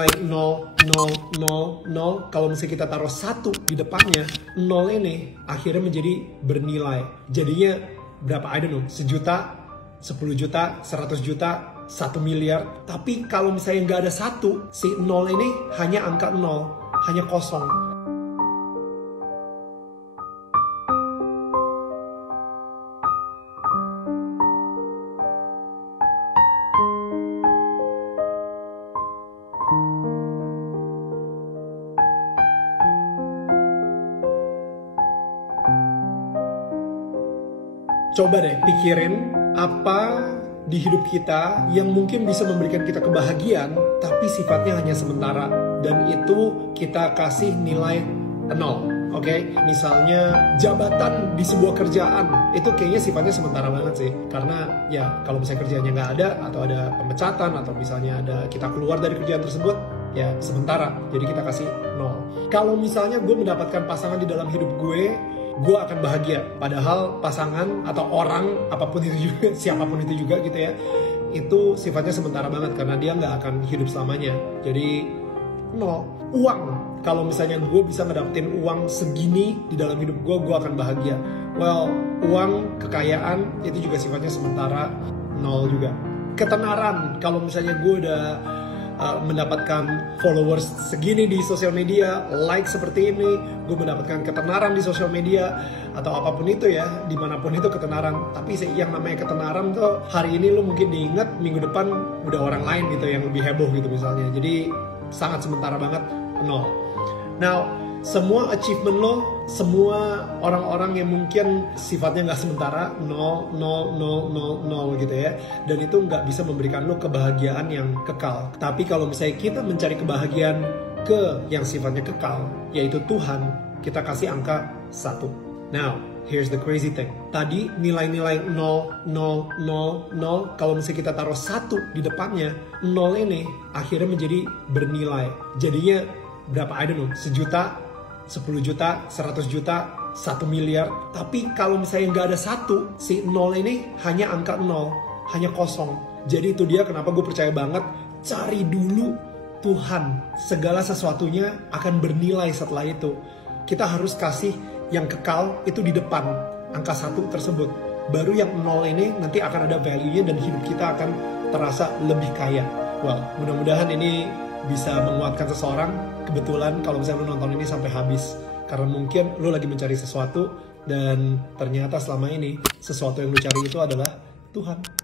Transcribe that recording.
Like 0, 0, 0, 0, kalau misalnya kita taruh 1 di depannya, 0 ini akhirnya menjadi bernilai. Jadinya berapa? I don't know, 1 juta, 10 juta, 100 juta, 1 miliar. Tapi kalau misalnya nggak ada 1, si 0 ini hanya angka 0, hanya kosong. Coba deh pikirin apa di hidup kita yang mungkin bisa memberikan kita kebahagiaan tapi sifatnya hanya sementara, dan itu kita kasih nilai 0. Oke? Misalnya jabatan di sebuah kerjaan itu kayaknya sifatnya sementara banget sih, karena ya kalau misalnya kerjanya nggak ada atau ada pemecatan atau misalnya ada kita keluar dari kerjaan tersebut, ya sementara, jadi kita kasih 0. Kalau misalnya gue mendapatkan pasangan di dalam hidup gue akan bahagia. Padahal pasangan atau orang, apapun itu juga, siapapun itu juga gitu ya, itu sifatnya sementara banget karena dia nggak akan hidup selamanya. Jadi 0. Uang, kalau misalnya gue bisa ngedapetin uang segini di dalam hidup gue akan bahagia. Well, uang, kekayaan itu juga sifatnya sementara, 0 juga. Ketenaran, kalau misalnya gue udah mendapatkan followers segini di sosial media, like seperti ini, gue mendapatkan ketenaran di sosial media atau apapun itu ya, dimanapun itu ketenaran. Tapi yang namanya ketenaran tuh hari ini lo mungkin diingat, minggu depan udah orang lain gitu yang lebih heboh gitu misalnya. Jadi sangat sementara banget, 0. Now, semua achievement lo, semua orang-orang yang mungkin sifatnya nggak sementara, 0, 0, 0, 0, 0 gitu ya. Dan itu nggak bisa memberikan lo kebahagiaan yang kekal. Tapi kalau misalnya kita mencari kebahagiaan ke yang sifatnya kekal, yaitu Tuhan, kita kasih angka 1. Now, here's the crazy thing. Tadi nilai-nilai 0, 0, 0, 0, kalau misalnya kita taruh 1 di depannya, 0 ini akhirnya menjadi bernilai. Jadinya berapa? I don't know, 1 juta, 10 juta, 100 juta, 1 miliar. Tapi kalau misalnya nggak ada 1, si 0 ini hanya angka 0, hanya kosong. Jadi itu dia kenapa gue percaya banget, cari dulu Tuhan. Segala sesuatunya akan bernilai setelah itu. Kita harus kasih yang kekal itu di depan, angka 1 tersebut. Baru yang 0 ini nanti akan ada value-nya dan hidup kita akan terasa lebih kaya. Well, mudah-mudahan ini bisa menguatkan seseorang. Kebetulan kalau misalnya lu nonton ini sampai habis, karena mungkin lu lagi mencari sesuatu dan ternyata selama ini sesuatu yang lu cari itu adalah Tuhan.